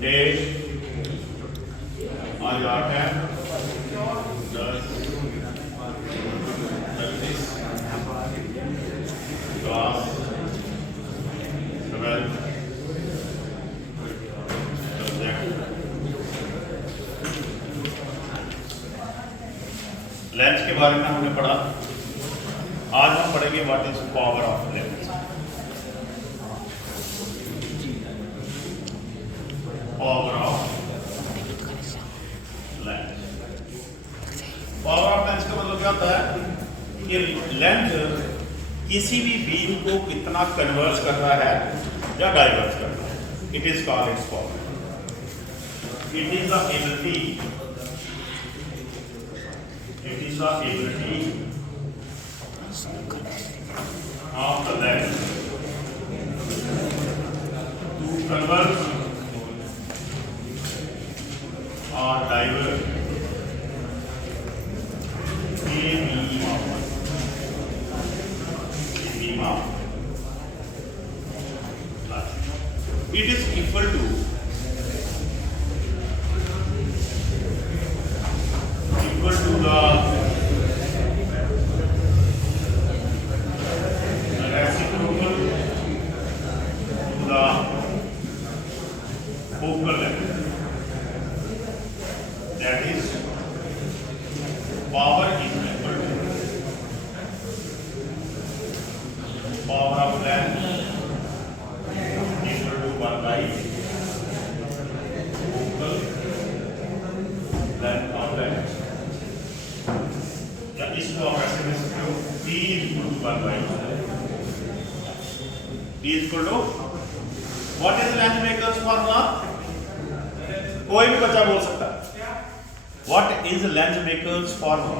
डेढ़ आज 8 है 10 36 क्लास 12 लेंथ के बारे में हमने पढ़ा। आज हम पढ़ेंगे what is power of length. Power of length, power of length का मतलब क्या होता है कि लेंथ किसी भी बीम को कितना कन्वर्ज कर रहा है या डाइवर्ज कर रहा है। It is called its power. It is the ability of the length to converge or diverge a beam of light. It is equal to the focal length. That is, power is equal to power of length equal to 1 by focal length of length. या इसको आप ऐसे लिख सकते हो P equal to 1 by P equal to what is length maker's formula? कोई भी बच्चा बोल सकता है। What is length maker's formula?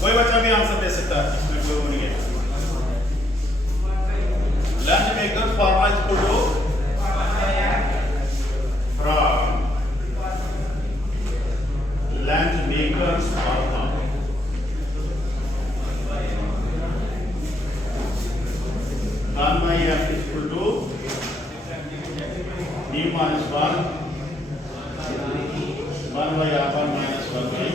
कोई बच्चा भी आंसर दे सकता है, इसमें कोई वो नहीं है। Length maker's formula is equal to from length maker's formula one by f is equal to d minus 1 by r1 minus 1 by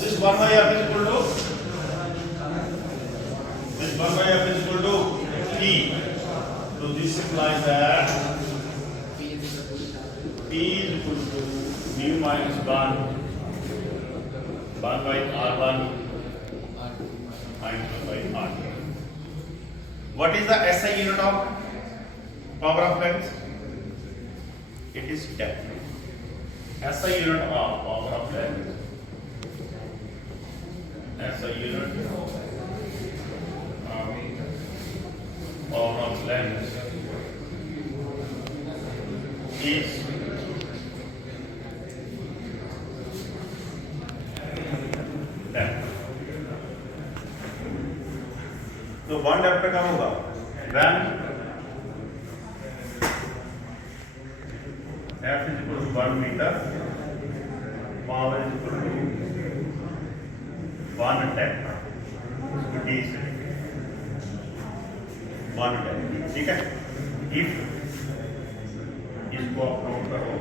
this 1 by f is equal to p. So this implies that p is equal to mu minus 1 by r1 minus 1 by r2. What is the SI unit of power of length? It is depth. SI unit of power of length. SI unit of power of length is depth. तो 1 depth का होगा when f is equal to 1 meter, power is equal to 1 depth. D is 1 depth. ठीक है? if इसको आप note करो,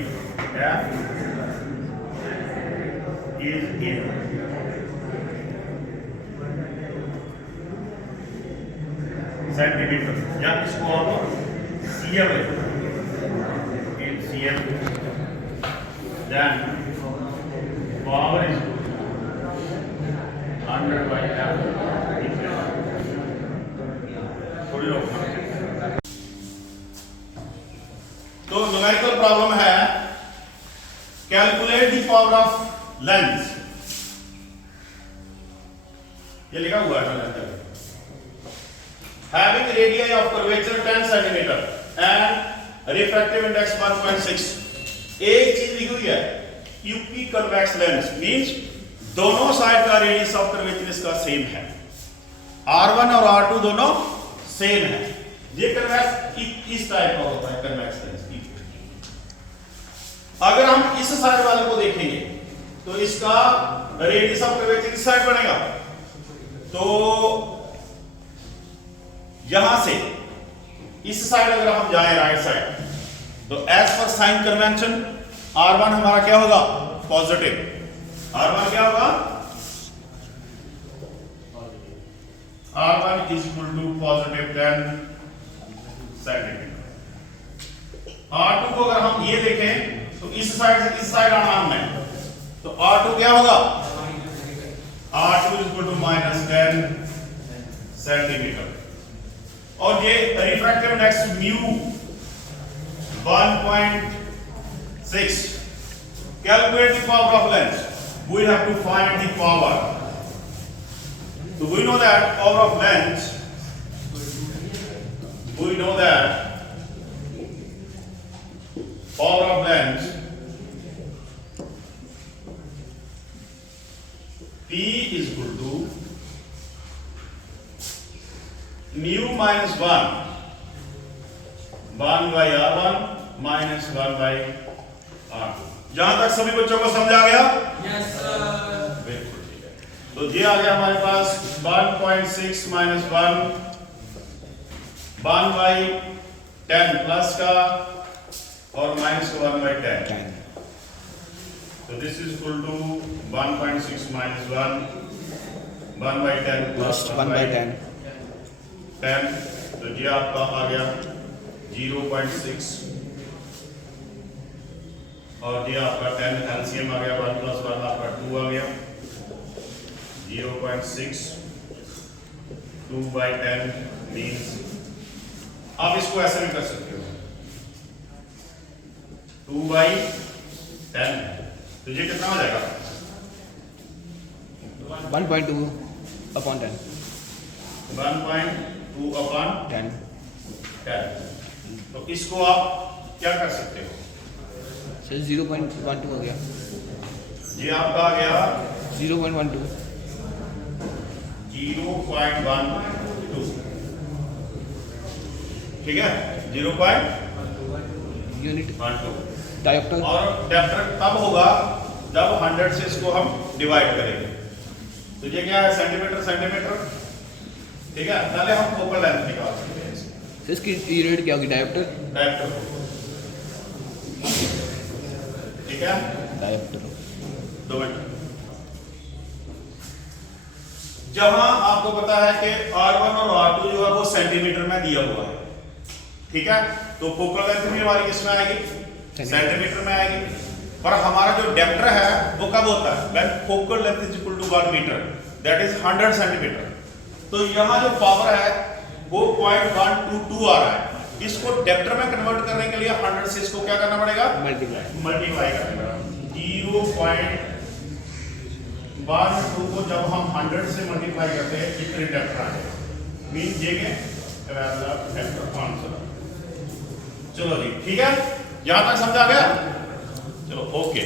if f is in centimetre या इसको आप cm in cm, then power is 100 by f. थोड़ी लोग तो न्यूमेरिकल प्रॉब्लम है calculate the power of length. ये लिखा हुआ है having radii of curvature 10 cm and refractive index 1.6। एक चीज लिखी हुई है यूपी कन्वेक्स लेंस मींस दोनों साइड का रेडियस ऑफ कर्वेचर इसका सेम है, R1 और R2 दोनों सेम है। ये कन्वेक्स इस टाइप का होता है कन्वेक्स लेंस। अगर हम इस साइड वाले को देखेंगे तो इसका रेडियस ऑफ कर्वेचर किस साइड बनेगा, तो यहां से इस साइड अगर हम जाएं राइट साइड, तो as per sign convention R1 हमारा क्या होगा? पॉजिटिव। R1 क्या होगा? R1 is equal to positive 10 centimetre. R2 को अगर हम ये देखें तो इस साइड से इस साइड आना हमने, तो R2 क्या होगा? R2 is equal to -10 centimetre. और ये refractive index mu 1.6। Calculate the power of lens. We have to find the power. So we know that power of lens. We know that power of lens P is equal to mu minus 1 by R1 minus 1 by R2। जहां तक सभी बच्चों को समझ आ गया? Yes sir. बिल्कुल ठीक है। तो ये आ गया हमारे पास 1.6 minus 1 by 10 प्लस का और माइनस का 1 by 10। तो this is equal to 1.6 minus 1 by 10 plus 1 by 10। तो ये आपका आ गया 0.6 और ये आपका 10 एलसीएम आ गया 1 + 1 आपका 2 आ गया 0.6 2 by 10 मीन्स आप इसको ऐसे भी कर सकते हो 2 by 10। तो ये कितना हो जाएगा? 1.2 upon 10। 1.2 upon 10। 10। तो इसको आप क्या कर सकते हो? सर 0.12 हो गया। ये आपका आ गया 0.12। 0.12 ठीक है 0.12 यूनिट डायोप्टर। और डायोप्टर तब होगा जब 100 से इसको हम डिवाइड करेंगे। तो ये क्या है? सेंटीमीटर सेंटीमीटर ठीक है। पहले हम फोकल लेंथ निकाल सकते हैं सर इसकी यूनिट क्या होगी? डायोप्टर। डायोप्टर ठीक है। Dioptre 2 minute. जहां आपको पता है कि R1 और R2 जो है वो सेंटीमीटर में दिया हुआ है ठीक है, तो फोकल लेंथ भी हमारी किसमें आएगी? सेंटीमीटर में आएगी। पर हमारा जो डायोप्टर है वो कब होता है? When focal length is equal to 1 metre that is 100 centimetre. तो यहां जो पावर है वो 0.122 आ रहा है। इसको डायोप्टर में कन्वर्ट करने के लिए 100 से इसको क्या करना पड़ेगा? मल्टीप्लाई करना पड़ेगा। 0.12 को जब हम 100 से मल्टीप्लाई करते हैं इतने डायोप्टर आएगा मीन ये के डायोप्टर आंसर। चलो जी ठीक है, यहां तक समझा गया? चलो ओके।